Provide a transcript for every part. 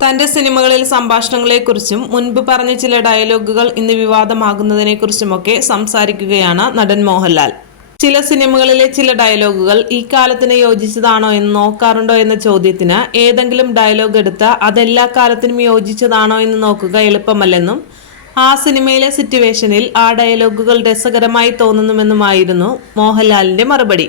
തന്റെ സിനിമകളിൽ സംഭാഷണങ്ങളെക്കുറിച്ചും മുൻപ് പറഞ്ഞ ചില ഡയലോഗുകൾ ഇന്ന് വിവാദമാകുന്നതിനെക്കുറിച്ചുമൊക്കെ സംസാരിക്കുകയാണ് നടൻ മോഹൻലാൽ. ചില സിനിമകളിലെ ചില ഡയലോഗുകൾ ഈ കാലത്തിന് യോജിച്ചതാണോ എന്ന് നോക്കാറുണ്ടോ എന്ന ചോദ്യത്തിന് ഏതെങ്കിലും ഡയലോഗ് എടുത്ത അതെല്ലാ കാലത്തിനും യോജിച്ചതാണോ എന്ന് നോക്കുക എളുപ്പമല്ലെന്നും ആ സിനിമയിലെ സിറ്റുവേഷനിൽ ആ ഡയലോഗുകൾ രസകരമായി തോന്നുന്നുമെന്നുമായിരുന്നു മോഹൻലാലിന്റെ മറുപടി.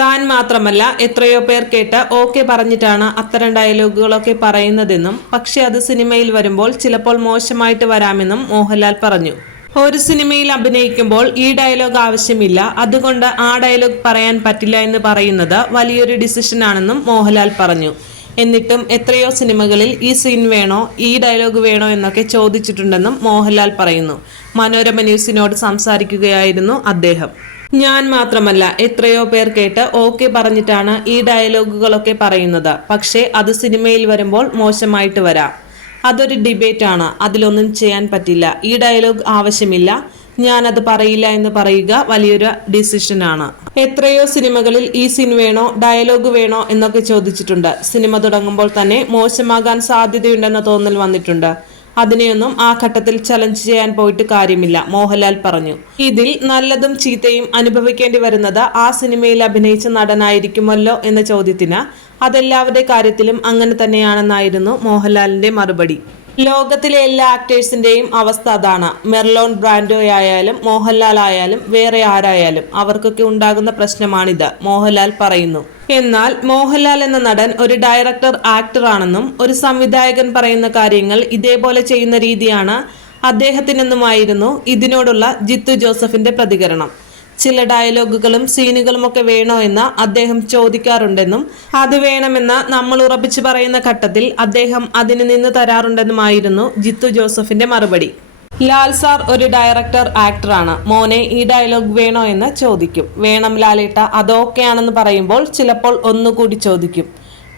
താൻ മാത്രമല്ല എത്രയോ പേർ കേട്ട് ഓക്കെ പറഞ്ഞിട്ടാണ് അത്തരം ഡയലോഗുകളൊക്കെ പറയുന്നതെന്നും പക്ഷെ അത് സിനിമയിൽ വരുമ്പോൾ ചിലപ്പോൾ മോശമായിട്ട് വരാമെന്നും മോഹൻലാൽ പറഞ്ഞു. ഒരു സിനിമയിൽ അഭിനയിക്കുമ്പോൾ ഈ ഡയലോഗ് ആവശ്യമില്ല അതുകൊണ്ട് ആ ഡയലോഗ് പറയാൻ പറ്റില്ല എന്ന് പറയുന്നത് വലിയൊരു ഡിസിഷനാണെന്നും മോഹൻലാൽ പറഞ്ഞു. എന്നിട്ടും എത്രയോ സിനിമകളിൽ ഈ സീൻ വേണോ ഈ ഡയലോഗ് വേണോ എന്നൊക്കെ ചോദിച്ചിട്ടുണ്ടെന്നും മോഹൻലാൽ പറയുന്നു. മനോരമ ന്യൂസിനോട് സംസാരിക്കുകയായിരുന്നു അദ്ദേഹം. ഞാൻ മാത്രമല്ല എത്രയോ പേർ കേട്ട് ഓക്കെ പറഞ്ഞിട്ടാണ് ഈ ഡയലോഗുകളൊക്കെ പറയുന്നത്. പക്ഷേ അത് സിനിമയിൽ വരുമ്പോൾ മോശമായിട്ട് വരാം. അതൊരു ഡിബേറ്റ് ആണ് അതിലൊന്നും ചെയ്യാൻ പറ്റില്ല. ഈ ഡയലോഗ് ആവശ്യമില്ല. ഞാനത് പറയില്ല എന്ന് പറയുക വലിയൊരു ഡിസിഷനാണ്. എത്രയോ സിനിമകളിൽ ഈ സീൻ വേണോ ഡയലോഗ് വേണോ എന്നൊക്കെ ചോദിച്ചിട്ടുണ്ട്. സിനിമ തുടങ്ങുമ്പോൾ തന്നെ മോശമാകാൻ സാധ്യതയുണ്ടെന്ന തോന്നൽ വന്നിട്ടുണ്ട്. അതിനെയൊന്നും ആ ഘട്ടത്തിൽ ചലഞ്ച് ചെയ്യാൻ പോയിട്ട് കാര്യമില്ല മോഹൻലാൽ പറഞ്ഞു. ഇതിൽ നല്ലതും ചീത്തയും അനുഭവിക്കേണ്ടി വരുന്നത് ആ സിനിമയിൽ അഭിനയിച്ച നടനായിരിക്കുമല്ലോ എന്ന ചോദ്യത്തിന് അതെല്ലാവരുടെ കാര്യത്തിലും അങ്ങനെ തന്നെയാണെന്നായിരുന്നു മോഹൻലാലിന്റെ മറുപടി. ലോകത്തിലെ എല്ലാ ആക്ടേഴ്സിന്റെയും അവസ്ഥ അതാണ്. മെർലോൺ ബ്രാൻഡോ ആയാലും മോഹൻലാൽ ആയാലും വേറെ ആരായാലും അവർക്കൊക്കെ ഉണ്ടാകുന്ന പ്രശ്നമാണിത് മോഹൻലാൽ പറയുന്നു. എന്നാൽ മോഹൻലാൽ എന്ന നടൻ ഒരു ഡയറക്ടർ ആക്ടർ ആണെന്നും ഒരു സംവിധായകൻ പറയുന്ന കാര്യങ്ങൾ ഇതേപോലെ ചെയ്യുന്ന രീതിയാണ് അദ്ദേഹത്തിനെന്നുമായിരുന്നു ഇതിനോടുള്ള ജിത്തു ജോസഫിന്റെ പ്രതികരണം. ചില ഡയലോഗുകളും സീനുകളും ഒക്കെ വേണോ എന്ന് അദ്ദേഹം ചോദിക്കാറുണ്ടെന്നും അത് വേണമെന്ന് നമ്മൾ ഉറപ്പിച്ചു പറയുന്ന ഘട്ടത്തിൽ അദ്ദേഹം അതിന് നിന്ന് തരാറുണ്ടെന്നുമായിരുന്നു ജിത്തു ജോസഫിന്റെ മറുപടി. ലാൽ സാർ ഒരു ഡയറക്ടർ ആക്ടറാണ് മോനെ ഈ ഡയലോഗ് വേണോ എന്ന് ചോദിക്കും. വേണം ലാലേട്ട അതൊക്കെയാണെന്ന് പറയുമ്പോൾ ചിലപ്പോൾ ഒന്നുകൂടി ചോദിക്കും.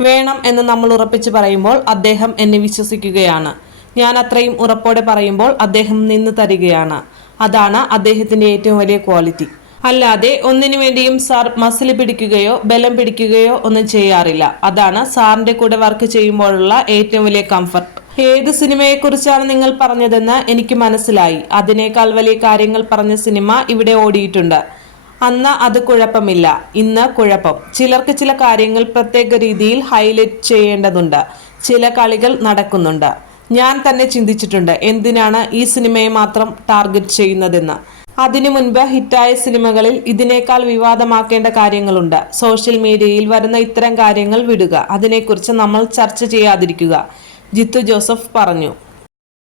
വേണം എന്ന് നമ്മൾ ഉറപ്പിച്ച് പറയുമ്പോൾ അദ്ദേഹം എന്നെ വിശ്വസിക്കുകയാണ്. ഞാൻ അത്രയും ഉറപ്പോടെ പറയുമ്പോൾ അദ്ദേഹം നിന്ന് തരികയാണ്. അതാണ് അദ്ദേഹത്തിന്റെ ഏറ്റവും വലിയ ക്വാളിറ്റി അല്ലാതെ ഒന്നിനു വേണ്ടിയും സാർ മസിൽ പിടിക്കുകയോ ബലം പിടിക്കുകയോ ഒന്നും ചെയ്യാറില്ല. അതാണ് സാറിന്റെ കൂടെ വർക്ക് ചെയ്യുമ്പോഴുള്ള ഏറ്റവും വലിയ കംഫർട്ട് ഏത് സിനിമയെക്കുറിച്ചാണ് നിങ്ങൾ പറഞ്ഞതെന്ന് എനിക്ക് മനസ്സിലായി. അതിനേക്കാൾ വലിയ കാര്യങ്ങൾ പറഞ്ഞ സിനിമ ഇവിടെ ഓടിയിട്ടുണ്ട്. അന്ന് അത് കുഴപ്പമില്ല. ഇന്ന് കുഴപ്പം. ചിലർക്ക് ചില കാര്യങ്ങൾ പ്രത്യേക രീതിയിൽ ഹൈലൈറ്റ് ചെയ്യേണ്ടതുണ്ട്. ചില കളികൾ നടക്കുന്നുണ്ട്. ഞാൻ തന്നെ ചിന്തിച്ചിട്ടുണ്ട് എന്തിനാണ് ഈ സിനിമയെ മാത്രം ടാർഗറ്റ് ചെയ്യുന്നതെന്ന്. അതിനു മുൻപ് ഹിറ്റായ സിനിമകളിൽ ഇതിനേക്കാൾ വിവാദമാക്കേണ്ട കാര്യങ്ങളുണ്ട്. സോഷ്യൽ മീഡിയയിൽ വരുന്ന ഇത്തരം കാര്യങ്ങൾ വിടുക. അതിനെക്കുറിച്ച് നമ്മൾ ചർച്ച ചെയ്യാതിരിക്കുക. ജിത്തു ജോസഫ് പറഞ്ഞു.